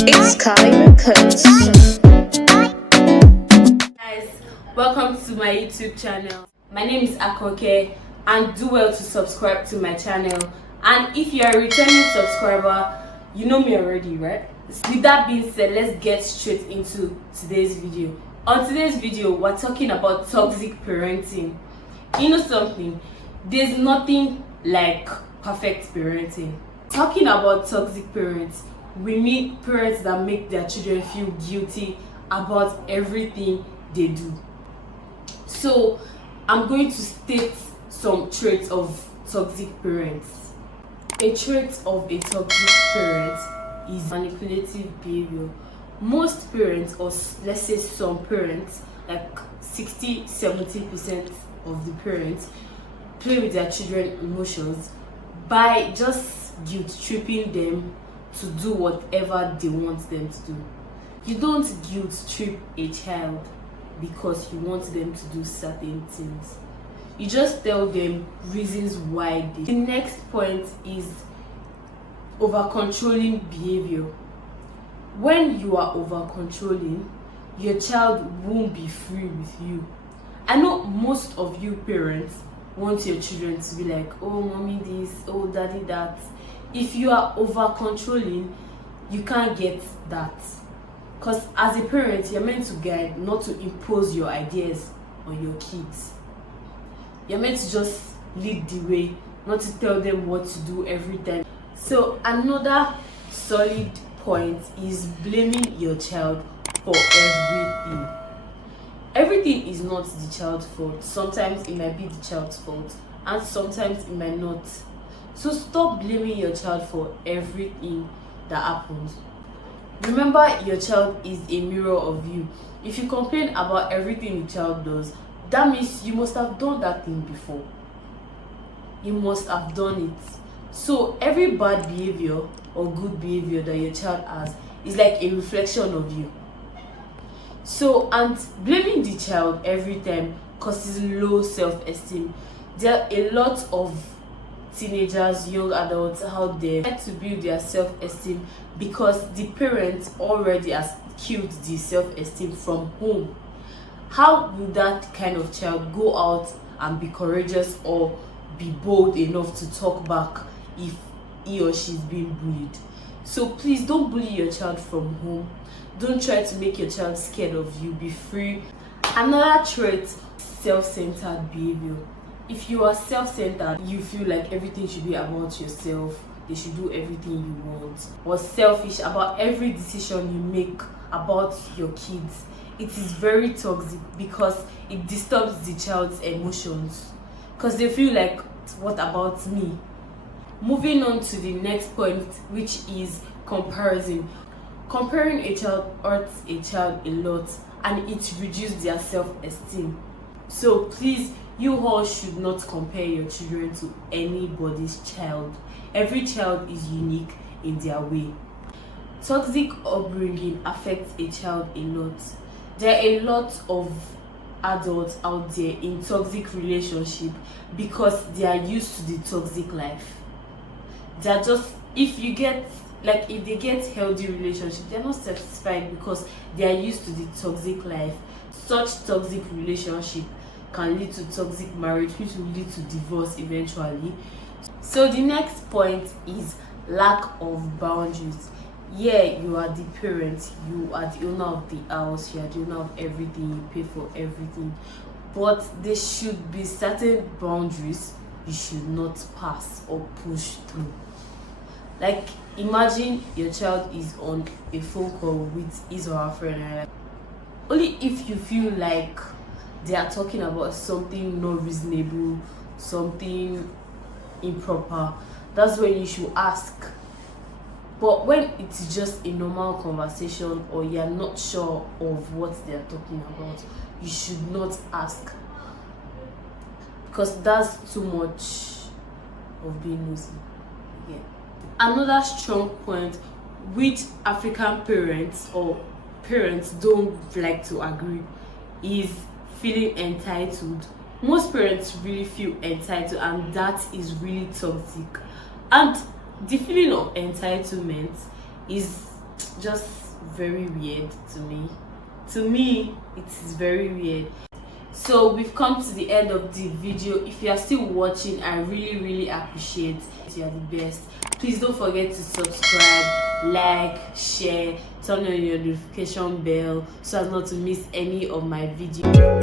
It's Sky Records. Guys, welcome to my YouTube channel. My name is Akoke and do well to subscribe to my channel. And if you are a returning subscriber, you know me already, right? With that being said, let's get straight into today's video. On today's video, we're talking about toxic parenting. You know something? There's nothing like perfect parenting. Talking about toxic parents, we mean parents that make their children feel guilty about everything they do. So I'm going to state some traits of toxic parents. A trait of a toxic parent is manipulative behavior. Most parents, or let's say some parents, like 60-70% of the parents, play with their children's emotions by just guilt tripping them to do whatever they want them to do. You don't guilt trip a child because you want them to do certain things. You just tell them reasons why they. The next point is over controlling behavior. When you are over controlling, your child won't be free with you. I know most of you parents want your children to be like, oh mommy this, oh daddy that. If you are over controlling, you can't get that. Because as a parent, you're meant to guide, not to impose your ideas on your kids. You're meant to just lead the way, not to tell them what to do every time. So another solid point is blaming your child for everything. Everything is not the child's fault. Sometimes it might be the child's fault, and sometimes it might not. So stop blaming your child for everything that happens. Remember, your child is a mirror of you. If you complain about everything the child does, that means you must have done that thing before. You must have done it. So every bad behavior or good behavior that your child has is like a reflection of you. So, and blaming the child every time causes low self-esteem. There are a lot of teenagers, young adults out there try to build their self-esteem because the parents already has killed the self-esteem from home. How will that kind of child go out and be courageous or be bold enough to talk back if he or she is being bullied? So please don't bully your child from home. Don't try to make your child scared of you. Be free. Another trait, self-centered behavior. If you are self-centered, you feel like everything should be about yourself. They should do everything you want. Or selfish about every decision you make about your kids. It is very toxic because it disturbs the child's emotions. Because they feel like, what about me? Moving on to the next point, which is comparison. Comparing a child hurts a child a lot and it reduces their self-esteem. So please, you all should not compare your children to anybody's child. Every child is unique in their way. Toxic upbringing affects a child a lot. There are a lot of adults out there in toxic relationship because they are used to the toxic life. They're just, if they get healthy relationship, they're not satisfied because they are used to the toxic life. Such toxic relationship can lead to toxic marriage, which will lead to divorce eventually. So the next point is lack of boundaries. Yeah, you are the parent, you are the owner of the house, you are the owner of everything, you pay for everything, but there should be certain boundaries you should not pass or push through. Like, imagine your child is on a phone call with his or her friend, and like, only if you feel like they are talking about something not reasonable, something improper, that's when you should ask. But when it's just a normal conversation or you're not sure of what they're talking about, you should not ask, because that's too much of being nosy. Yeah. Another strong point which African parents or parents don't like to agree is feeling entitled. Most parents really feel entitled, and that is really toxic. And the feeling of entitlement is just very weird to me. To me, it is very weird. So we've come to the end of the video. If you are still watching, I really appreciate it. You are the best. Please don't forget to subscribe, like, share, turn on your notification bell so as not to miss any of my videos.